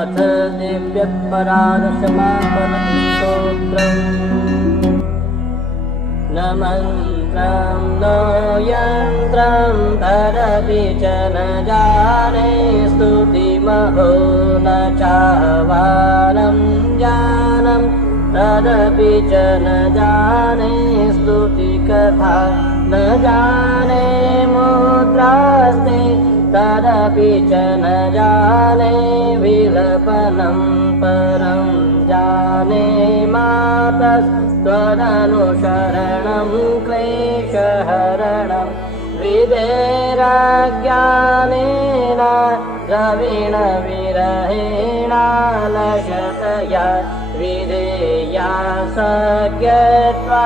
अथ दिव्यपरादशमापनस्तोत्रम् न मन्त्रं न यन्त्रं तदपि च न जाने स्तुतिमहो न चाह्वानं ज्ञानं तदपि च न जाने स्तुतिकथा न जाने मुद्रास्ते तदपि च न जाने विलपनं परं जाने मातस्त्वदनुसरणं क्लेशहरणं विदेराज्ञानेन द्रविणविरहेणालशतया विधेया सख्यत्वा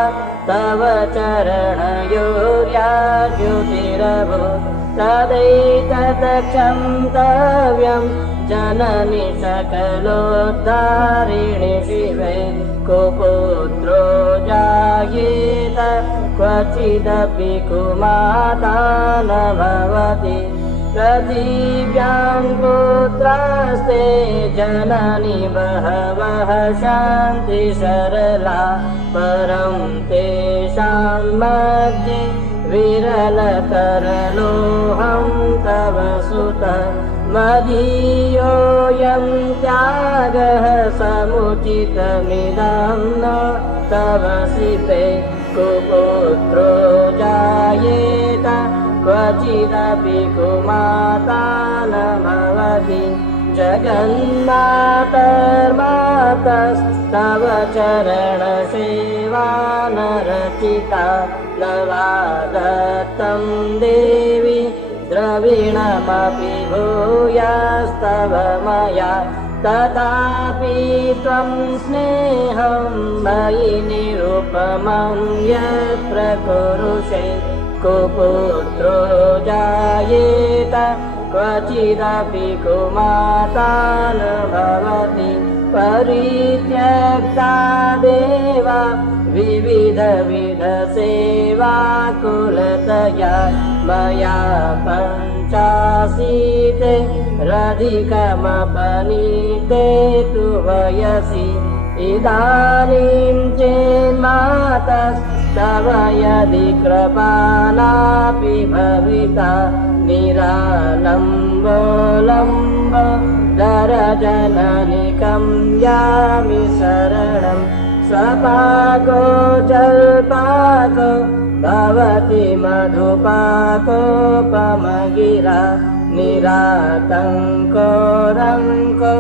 तव चरणयोर्याज्योतिरभूत् तदैतत्क्षन्तव्यं जननि सकलोद्धारिणि शिवे कुपुत्रो जायेत क्वचिदपि कुमाता न भवति पृथिव्यां पुत्रास्ते जननि बहवः शान्ति सरला परं तेषां मध्ये विरलतरलोऽहं तव सुतः मदीयोऽयं त्यागः समुचितमिदं न तव शिवे कुपुत्रो जायेत क्वचिदपि कुमाता न भवति जगन्मातर्मातस्तव चरणसेवा न रचिता न वा दत्तं देवि द्रविणमपि भूयास्तव मया तथापि त्वं स्नेहं मयि निरुपमं यत् प्रकुरुषे कुपुत्रो जायेत क्वचिदपि कुमाता न भवति परित्यक्ता देवा विविधविधसेवा कुलतया मया पञ्चाशीते रधिकमपनीते तु वयसि इदानीं चेन्मातस्तव यदि कृपानापि भविता निरालम्बोलम्ब दरजननिकं यामि शरणं स्वपाको जल्पाको भवति मधुपाकोपमगिरा निरातङ्को रङ्को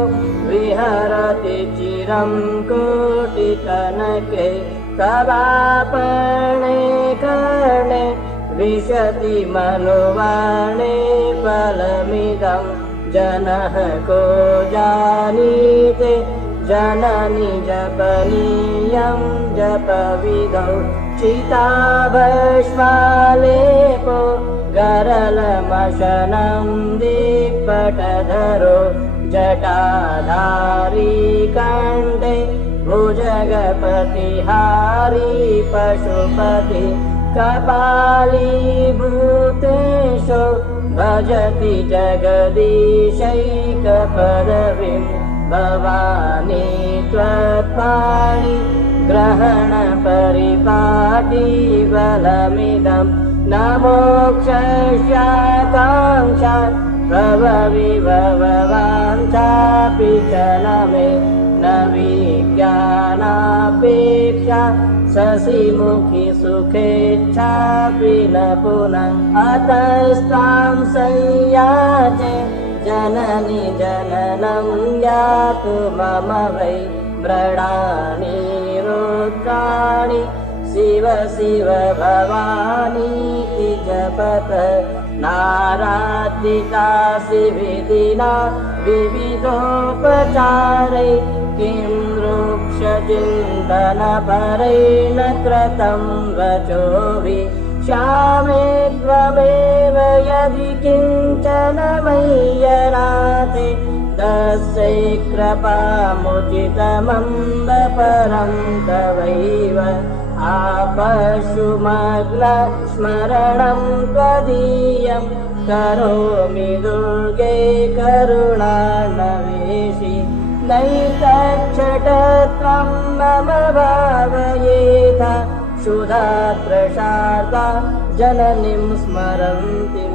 विहरति चिरं कोटिकनके तवापणे कर्णे विशति मनुवाणे फलमिदं जनः को जानीते जननि जपनीयं जपविधौ चिताभस्मालेपो गरलमशनं दिक्पटधरो जटाधारी कण्ठे भुजगपतिहारी पशुपति कपालीभूतेषु भजति जगदीशैकपदवीं भवानी त्वत्पाणि ग्रहणपरिपाटी बलमिदं न मोक्षस्याकाङ्क्षा भवविभवाञ्छापि च न मे न विज्ञानापेक्षा शशिमुखि सुखेच्छापि न पुनः अतस्त्वां संयाचे जननि जननं यातु मम वै मृडानि रुद्राणि शिव शिव भवानीति जपत नाराधितासि विधिना विविधोपचारै किं वृक्षचिन्तनपरेण कृतं वचोभि श्यामे त्वमेव यदि किञ्चन मय्यनाथे तस्यै कृपामुचितमम्ब परं तवैव आपशुमग्न स्मरणं त्वदीयं करोमि दुर्गे करुणार्णवेशि नैतच्छटत्वं मम भावयेथ क्षुधाप्रसादा जननीं स्मरन्तीं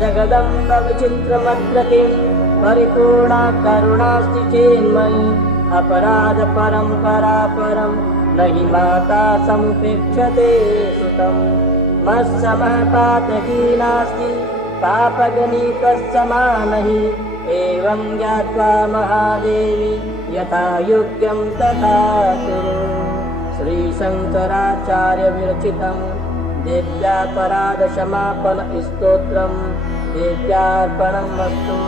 जगदम्ब विचित्रमद्रतिं परिपूर्णा करुणास्ति चेन्मयि अपराध परम्परा परं न हि माता समुपेक्षते सुतम् मत्समः पातकी नास्ति पापगणितस्समानहि एवं ज्ञात्वा महादेवी यथा योग्यं तथा कुरु। श्रीशङ्कराचार्य विरचितं देव्यापराधक्षमापन स्तोत्रं देव्यार्पणमस्तु।